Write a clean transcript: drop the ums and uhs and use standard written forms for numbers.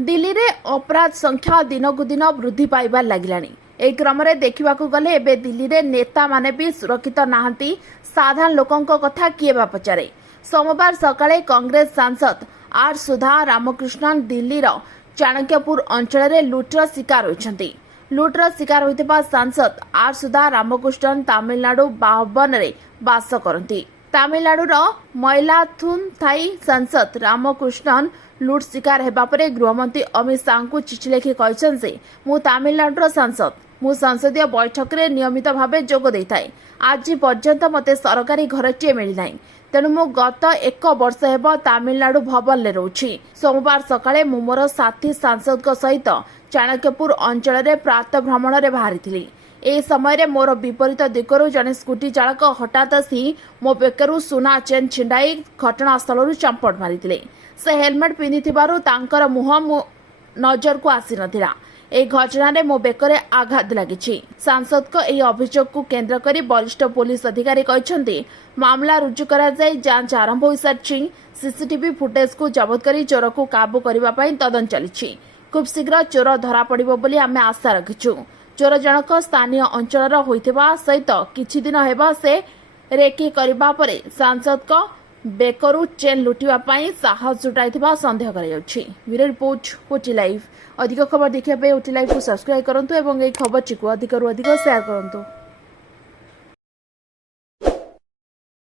दिल्ली रे अपराध संख्या दिनकु दिन वृद्धि पाइबार लागिलानी। एही क्रमरे देखिबाकु गले एबे दिल्ली रे नेता माने भी सुरक्षित नाहंती। साधारण लोकंक कथा किए बा पचारे। सोमवार सकाळे कांग्रेस सांसद आर सुधा रामकृष्णन दिल्ली रो चाणक्यपुर अंचल रे लुटर शिकार होइछंती। लुटर शिकार होइतबा सांसद आर सुधा रामकृष्णन तमिलनाडु बाहबन रे बास करंती। तमिलनाडुर मयिलाथुनथाई सांसद रामकृष्णन लुट शिकार हेबा परे गृहमंत्री अमित शाह को चिठी लिखि कहछन से मु तमिलनाडुर सांसद मु संसदीय बैठक रे नियमित भावे जोग देइथाय। आज पर्यंत मते सरकारी घरटिए मिली नाही, तेणु मु गत 1 वर्ष हेब तमिलनाडु भवन ले रहउछि। सोमवार सकाळे मु मोर साथी सांसद को सहित चाणक्यपुर अंचल रे प्रातः भ्रमण रे बाहरिथिली। ए समय मोर विपरीत दिगरु जने स्कूटी चालक हठात आसी मो बेकरु सुना चेन छिंडाई घटनास्थल चंपट मारिथिले। से हेलमेट पिंधिथिबारु तांकर मुह नजर को आसी नथिला। ए घटना रे मो बेकरे आघात लागिछि। सांसद को एही अभियोग को केंद्र करी वरिष्ठ पुलिस अधिकारी कहछन्ती मामला रुजु करा जाय जांच आरंभ होई सारछि। सीसीटीवी फुटेज को जब्त करी चोर को काबू करबा पई तदंत चलिछि। खूब शीघ्र चोर धरा पड़िबो बोली आमे आशा रखिछु। चोर जनक स्थानीय अंचल होइथिबा सहित किछि दिन हेबा से रेकी करबा परे सांसद को बेकरु चेन लुटिबा पई साहस जुटाइथिबा संदेह करा जाउछि। Bureau report OT live. अधिक खबर देखिबा पे ओटी लाइव को सब्सक्राइब करंतु एवं ए खबर को अधिक रु अधिक शेयर करंतु।